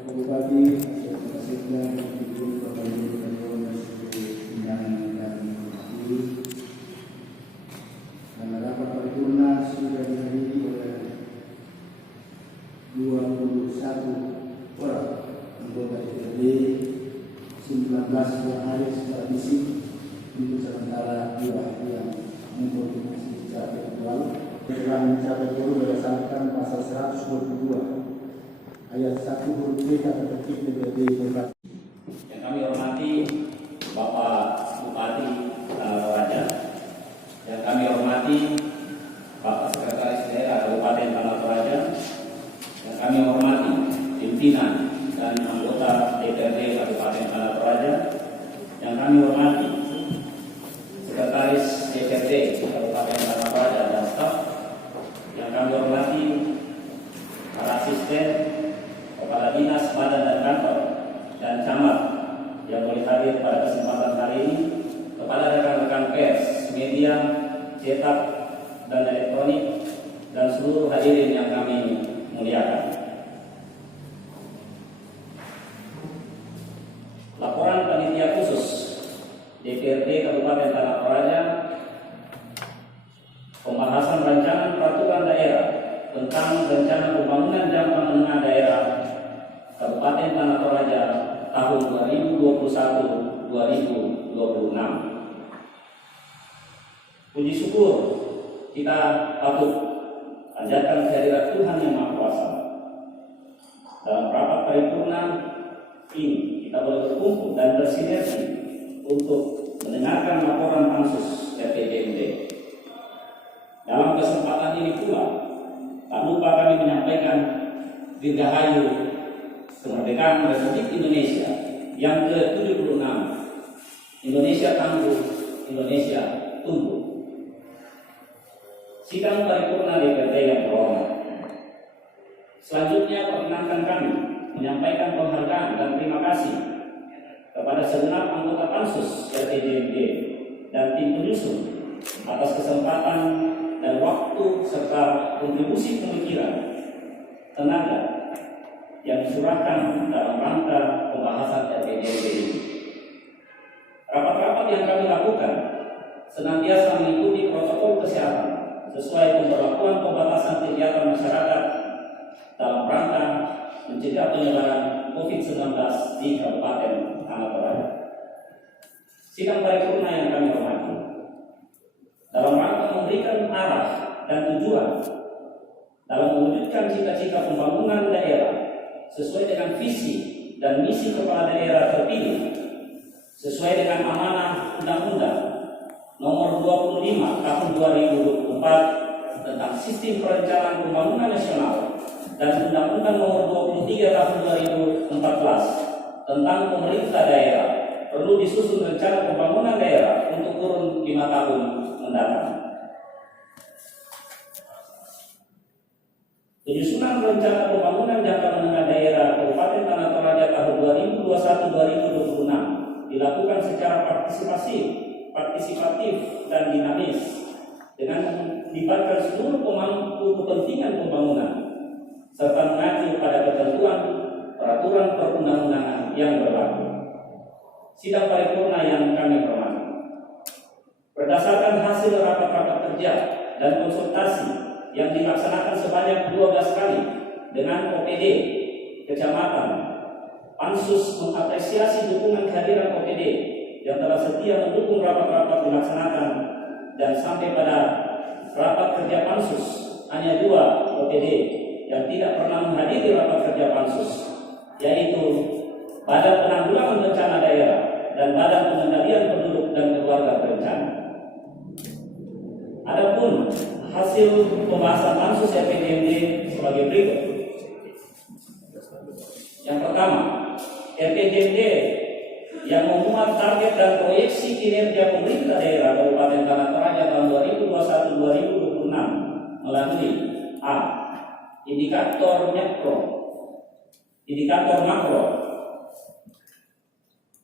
Selamat pagi, Presiden Ibu Bapak Ibu Ketua Undangan dan Menteri. Karena rapat paripurna sudah dihadiri oleh 21 orang anggota DPRD, 19 yang hadir secara fisik, untuk sementara 2 yang mengkoordinasi secara virtual. Telah mencapai quorum berdasarkan pasal 122 ayat 1 huruf B kata tertib DPRD Kabupaten. Yang kami hormati Bapak Bupati Toraja, yang kami hormati Bapak Sekretaris Daerah Kabupaten Tanah Toraja, yang kami hormati pimpinan dan anggota DPRD Kabupaten Tanah Toraja, yang kami hormati Sekretaris DPRD Kabupaten Tanah Toraja dan staf, yang kami hormati para asisten, kepala dinas, badan dan kantor, dan camat yang boleh hadir pada kesempatan hari ini, kepada rekan-rekan pers, media, cetak, dan elektronik, dan seluruh hadirin yang kami muliakan. Laporan Panitia Khusus DPRD Kabupaten Tanah Toraja, pembahasan rancangan peraturan daerah tentang rencana pembangunan jangka menengah daerah Kabupaten Tanah Toraja tahun 2021-2026. Puji syukur kita patut panjatkan kehadirat Tuhan Yang Maha Kuasa. Dalam rapat paripurna ini kita boleh berkumpul dan bersinergi untuk mendengarkan laporan pansus RPJMD. Dalam kesempatan ini pula, tak lupa kami menyampaikan dirgahayu kemerdekaan Republik Indonesia yang ke-76. Indonesia tangguh, Indonesia tumbuh. Sidang paripurna DPRD yang terhormat, selanjutnya perkenankan kami menyampaikan penghargaan dan terima kasih kepada segenap anggota pansus RPJMD dan tim penyusun atas kesempatan dan waktu serta kontribusi pemikiran, tenaga yang disurahkan dalam rangka pembahasan RPJMD ini. Rapat-rapat yang kami lakukan senantiasa mengikuti protokol kesehatan sesuai pemberlakuan pembatasan kegiatan masyarakat dalam rangka mencegah penyebaran COVID-19 di Kabupaten Tanah Toraja. Sidang paripurna yang kami hormati, dalam rangka memberikan arah dan tujuan dalam mewujudkan cita-cita pembangunan daerah sesuai dengan visi dan misi kepala daerah terpilih sesuai dengan amanah Undang-Undang Nomor 25 Tahun 2024 tentang Sistem Perencanaan Pembangunan Nasional dan Undang-Undang Nomor 23 Tahun 2014 tentang Pemerintah Daerah, perlu disusun rencana pembangunan daerah untuk kurun 5 tahun mendatang. Penyusunan rencana pembangunan jangka menengah daerah Kabupaten Tanah Toraja tahun 2021-2026 dilakukan secara partisipatif dan dinamis dengan melibatkan seluruh pemangku kepentingan pembangunan serta mengacu pada ketentuan peraturan perundang-undangan yang berlaku. Sidang paripurna yang kami hormati, berdasarkan hasil rapat-rapat kerja dan konsultasi yang dilaksanakan sebanyak 12 kali dengan OPD kecamatan, pansus mengapresiasi dukungan kehadiran OPD yang telah setia mendukung rapat-rapat dilaksanakan, dan sampai pada rapat kerja pansus hanya 2 OPD yang tidak pernah menghadiri rapat kerja pansus, yaitu Badan Penanggulangan Bencana Daerah dan Badan Pengendalian Penduduk dan Keluarga Berencana. Adapun hasil pembahasan pansus RPJMD sebagai berikut. Yang pertama, RPJMD yang memuat target dan proyeksi kinerja pemerintah daerah Kabupaten Tanah Toraja tahun 2021-2026 melalui A. Indikator makro,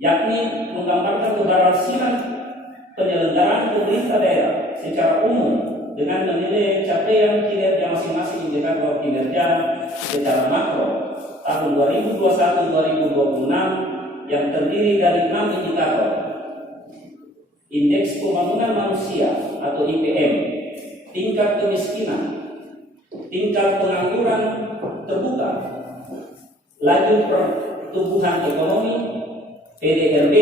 yakni menggambarkan keberhasilan penyelenggaraan pemerintah daerah secara umum dengan menilai capaian kinerja masing-masing indikator kinerja secara makro tahun 2021-2026 yang terdiri dari 6 indikator. Indeks pembangunan manusia atau IPM, tingkat kemiskinan, tingkat pengangguran terbuka, laju pertumbuhan ekonomi, PDRB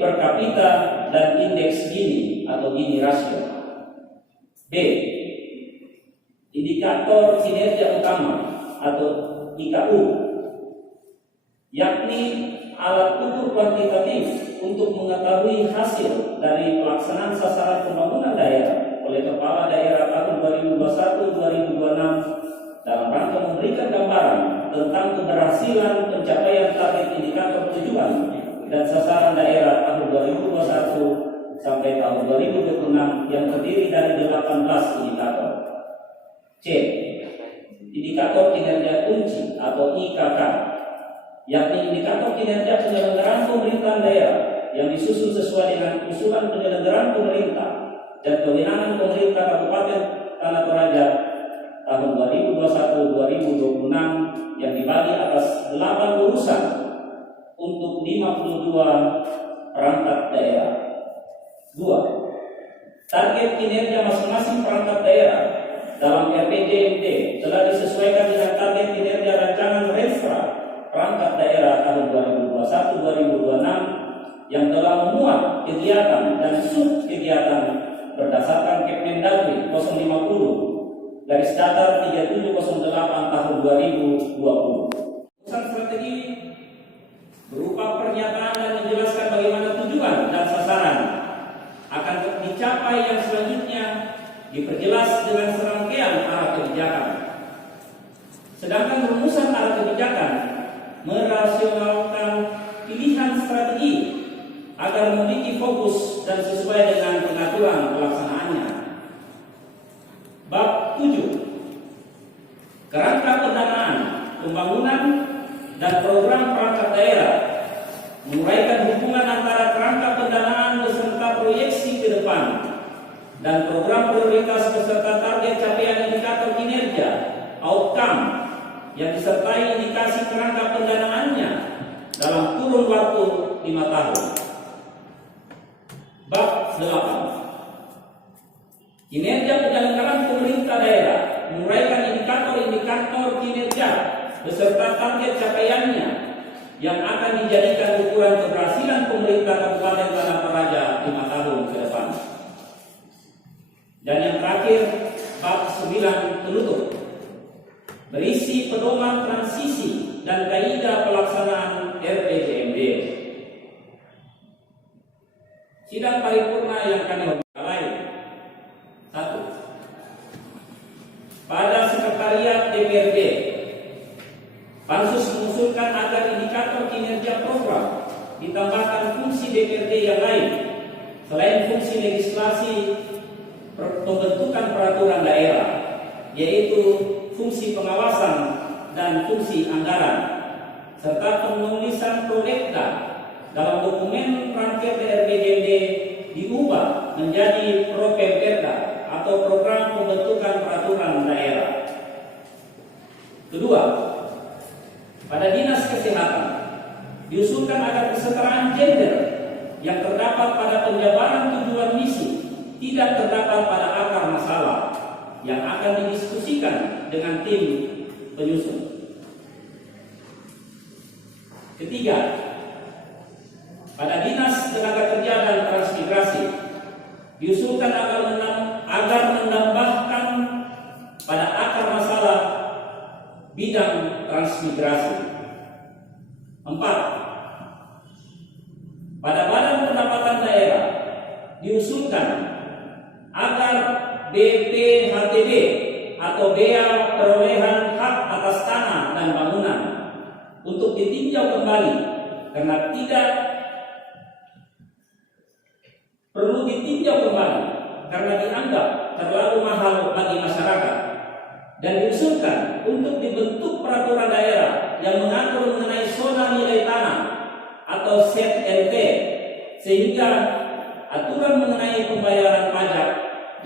per kapita, dan indeks Gini atau Gini rasio. B. Indikator kinerja utama atau IKU, yakni alat ukur kuantitatif untuk mengetahui hasil dari pelaksanaan sasaran pembangunan daerah oleh kepala daerah tahun 2021-2026 dalam rangka memberikan gambaran tentang keberhasilan pencapaian target indikator tujuan dan sasaran daerah tahun 2021 sampai tahun 2026 yang terdiri dari 18 indikator. C. Indikator kinerja kunci atau IKK, yakni indikator kinerja penyelenggaraan pemerintahan daerah yang disusun sesuai dengan usulan penyelenggaraan pemerintah dan kewenangan pemerintah Kabupaten Tanah Toraja tahun 2021-2026 yang dibagi atas 8 urusan untuk 52 perangkat daerah. 2. Target kinerja masing-masing perangkat daerah dalam RPJMD telah disesuaikan dengan target kinerja rancangan Renstra perangkat daerah tahun 2021-2026 yang telah memuat kegiatan dan sub kegiatan berdasarkan Kepmendagri 050 garis datar 3708 tahun 2020. Urusan strategi berupa pernyataan dan menjelaskan bagaimana tujuan dan sasaran akan dicapai yang selanjutnya diperjelas dengan serangkaian arah kebijakan. Sedangkan rumusan arah kebijakan merasionalkan pilihan strategi agar memiliki fokus dan sesuai dengan pengaturan pelaksanaannya. Bab 7. Kerangka pendanaan, pembangunan, dan program perangkat daerah menguraikan hubungan antara kerangka pendanaan beserta proyeksi ke depan dan program prioritas beserta target capaian indikator kinerja outcome yang disertai indikasi kerangka pendanaannya dalam kurun waktu 5 tahun. Bab 8. Kinerja penyelenggaraan pemerintah daerah menguraikan indikator-indikator kinerja beserta target capaiannya yang akan dijadikan ukuran keberhasilan pemerintah Kabupaten Tanah Toraja 5 tahun ke depan. Dan yang terakhir, bab 9 penutup, berisi pedoman transisi dan kaidah pelaksanaan RPJMD. Sidang paripurna yang kami hormati. 1. Pada Sekretariat DPRD, Pansus mengusulkan agar indikator kinerja program ditambahkan fungsi DPRD yang lain selain fungsi legislasi pembentukan peraturan daerah, yaitu fungsi pengawasan dan fungsi anggaran, serta penulisan prolegda dalam dokumen rangkaian RPJMD diubah menjadi Propemperda atau program pembentukan peraturan daerah. Kedua, pada Dinas Kesehatan diusulkan agar kesetaraan gender yang terdapat pada penjabaran tujuan misi tidak terdapat pada akar masalah yang akan didiskusikan dengan tim penyusun. Ketiga, pada Dinas Tenaga Kerja dan Transmigrasi diusulkan agar menambahkan pada akar masalah bidang transmigrasi. 4. Pada Badan Pendapatan Daerah diusulkan agar BPHTB atau bea perolehan hak atas tanah dan bangunan untuk ditinjau kembali karena tidak perlu ditinjau kembali karena dianggap terlalu mahal bagi masyarakat, dan diusulkan untuk dibentuk peraturan daerah yang mengatur mengenai zona nilai tanah atau ZNT sehingga aturan mengenai pembayaran pajak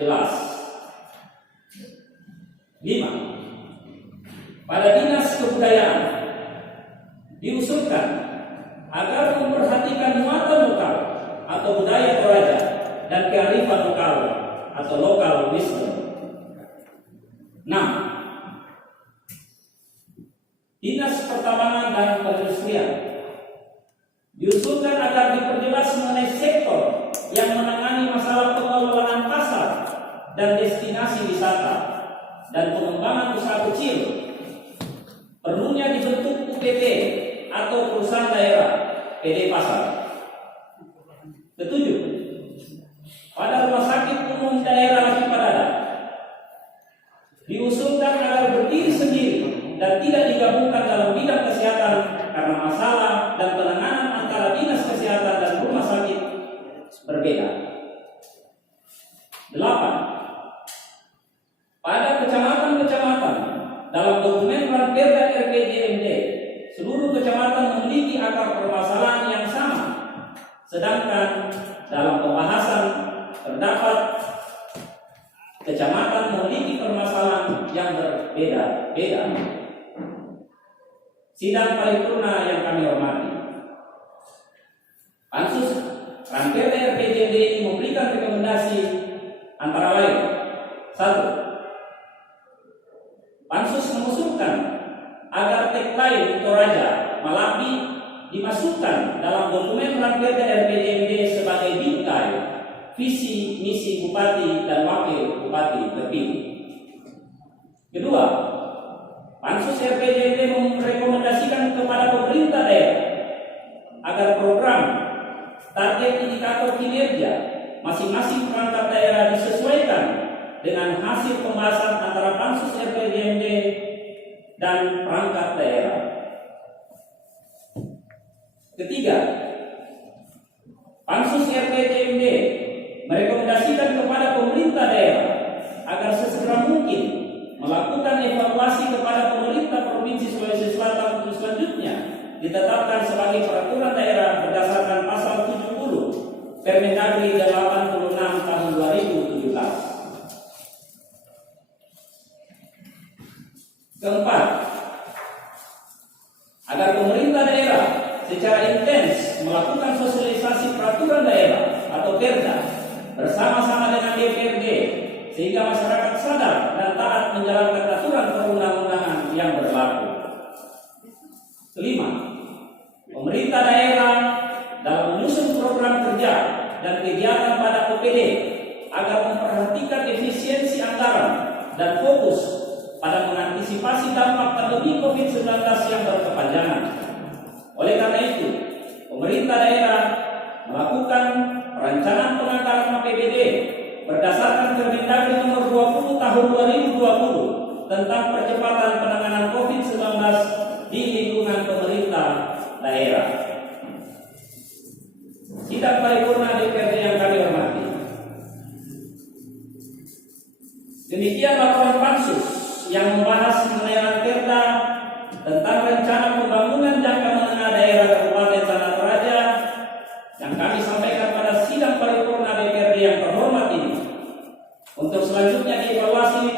jelas. 5. Pada Dinas Kebudayaan diusulkan agar memperhatikan muatan lokal atau budaya Toraja dan kearifan lokal atau local wisdom. 6. Dinas Pertambangan dan Perindustrian diusulkan agar diperjelas mengenai sektor yang menangani masalah pengelolaan pasar dan destinasi wisata dan pengembangan usaha kecil. Perlunya dibentuk UPT atau perusahaan daerah PD pasar. 7. Pada Rumah Sakit Umum Daerah Cipadada diusulkan agar berdiri sendiri dan tidak digabungkan dalam bidang kesehatan karena masalah dan penanganan antara dinas kesehatan dan rumah sakit berbeda. 8. Pada kecamatan-kecamatan dalam dokumen Ranperda RPJMD, seluruh kecamatan memiliki akar permasalahan yang sama, sedangkan dalam pembahasan terdapat kecamatan memiliki permasalahan yang berbeda-beda. Sidang paripurna yang kami hormati, Pansus Ranperda RPJMD ini memberikan rekomendasi antara lain: 1. Pansus mengusulkan agar tagline Toraja Malapi dimasukkan dalam dokumen Ranperda RPJMD sebagai bingkai visi misi bupati dan wakil bupati terpilih. Kedua, Pansus RPJMD merekomendasikan kepada pemerintah daerah agar program target indikator kinerja masing-masing perangkat daerah disesuaikan dengan hasil pembahasan antara Pansus RPJMD dan perangkat daerah. Ketiga, Pansus RPJMD merekomendasikan kepada pemerintah daerah agar sesegera mungkin melakukan evaluasi kepada pemerintah Provinsi Sulawesi Selatan untuk selanjutnya ditetapkan sebagai peraturan daerah berdasarkan pasal 70 Permendagri 86 tahun 2017. Keempat, agar pemerintah daerah secara intens melakukan sosialisasi peraturan daerah atau Perda bersama-sama dengan DPRD sehingga masyarakat sadar dan taat menjalankan aturan perundang-undangan yang berlaku. Kelima, pemerintah daerah dalam menyusun program kerja dan kegiatan pada OPD agar memperhatikan efisiensi anggaran dan fokus pada mengantisipasi dampak pandemi COVID-19 yang berkepanjangan. Oleh karena itu, pemerintah daerah melakukan perencanaan penganggaran APBD berdasarkan Permendagri nomor 20 tahun 2020 tentang percepatan penanganan COVID-19 di lingkungan pemerintah daerah. Sidang paripurna DPRD yang kami hormati, demikian laporan Pansus yang membahas mengenai Ranperda tentang rencana pembangunan jangka menengah daerah Kabupaten Tanah Toraja yang kami sampaikan pada sidang paripurna DPRD yang terhormat ini. Untuk selanjutnya dievaluasi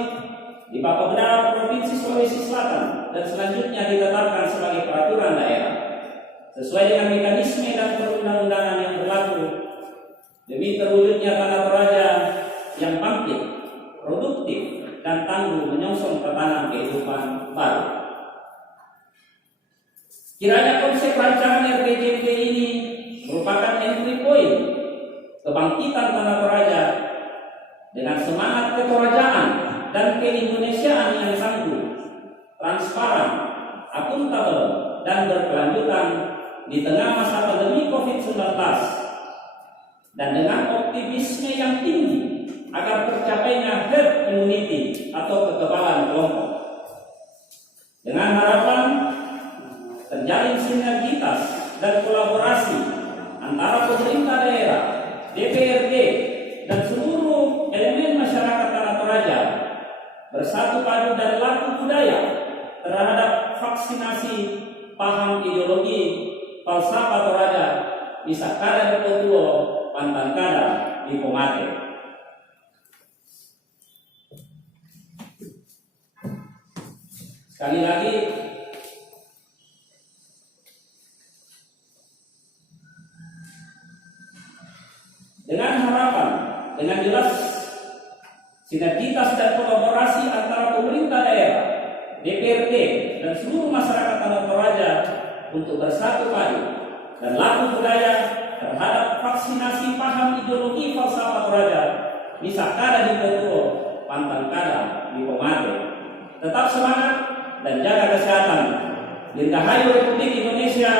di Bappedah Provinsi Sulawesi Selatan dan selanjutnya ditetapkan sebagai peraturan daerah sesuai dengan mekanisme dan perundang-undangan yang berlaku demi terwujudnya Tanah Toraja yang bangkit, produktif, dan tangguh menyongsong tatanan kehidupan baru. Kiranya konsep rancangan RPJMD ini merupakan entry point kebangkitan Tanah Toraja dengan semangat ketorajaan dan keindonesiaan yang tangguh, transparan, akuntabel, dan berkelanjutan di tengah masa pandemi COVID-19 dan dengan optimisme yang tinggi agar tercapainya herd immunity atau kekebalan kelompok. Dengan harapan terjalin sinergitas dan kolaborasi antara pemerintah daerah, DPRD, dan seluruh elemen masyarakat Tanah Toraja bersatu padu dan laku budaya terhadap vaksinasi paham ideologi falsafah Toraja bisa kadar ketua pantang kada di Pomate. Sekali lagi sinergitas dan kolaborasi antara pemerintah daerah, DPRD, dan seluruh masyarakat Tanah Toraja untuk bersatu padu dan laku budaya terhadap vaksinasi paham ideologi falsafah Toraja bisa kada di Petro, pantang kada di Pomade. Tetap semangat dan jaga kesehatan. Dirgahayu Republik Indonesia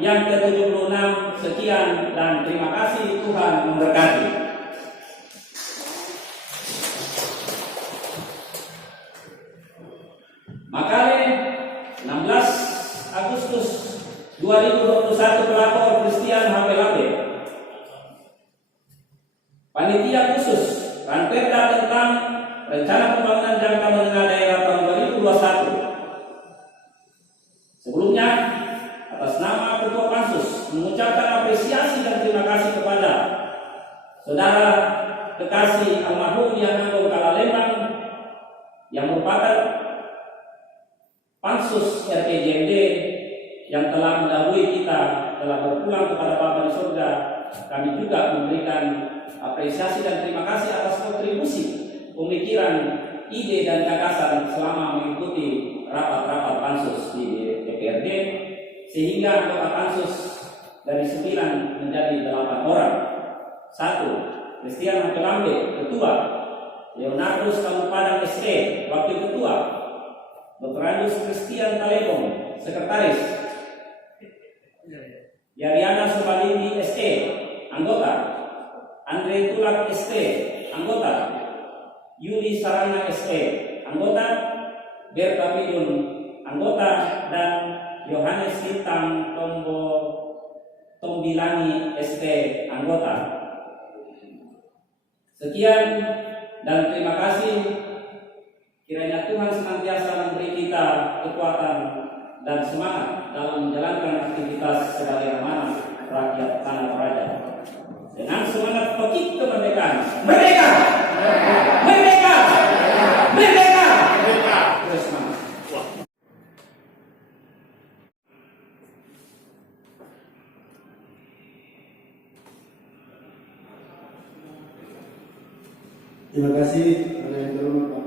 yang ke-76. Sekian dan terima kasih, Tuhan memberkati. Makale 16 Agustus 2021 pelapor Christian HPLP. Panitia khusus Ranperda tentang Rencana Pembangunan Jangka Menengah Daerah tahun 2021. Sebelumnya, atas nama Ketua Pansus mengucapkan apresiasi dan terima kasih kepada Saudara Kekasih almarhum Yang Agung Kalalembang yang merupakan Pansus RPJMD yang telah mendahului kita, telah berpulang kepada Bapa di surga. Kami juga memberikan apresiasi dan terima kasih atas kontribusi pemikiran, ide dan gagasan selama mengikuti rapat-rapat Pansus di DPRD, sehingga anggota Pansus dari 9 menjadi 8 orang. 1. Christian HPLP, Ketua. Leonardus Kamupadang ST, Wakil Ketua. Dr. Andus Christian Talebong, Sekretaris. Yariana Subalindi ST, Anggota. Andre Tulak ST, Anggota. Yuli Sarana ST, Anggota. Berta Midun, Anggota. Dan Yohanes Lintang Tombilani ST, Anggota. Sekian dan terima kasih. Kiranya Tuhan senantiasa memberi kita kekuatan dan semangat dalam menjalankan aktivitas sebagai amanah rakyat Tanah Toraja. Dengan semangat petik kemerdekaan. Merdeka! Merdeka! Merdeka! Merdeka! Terus semangat. Terima kasih, Yang terhormat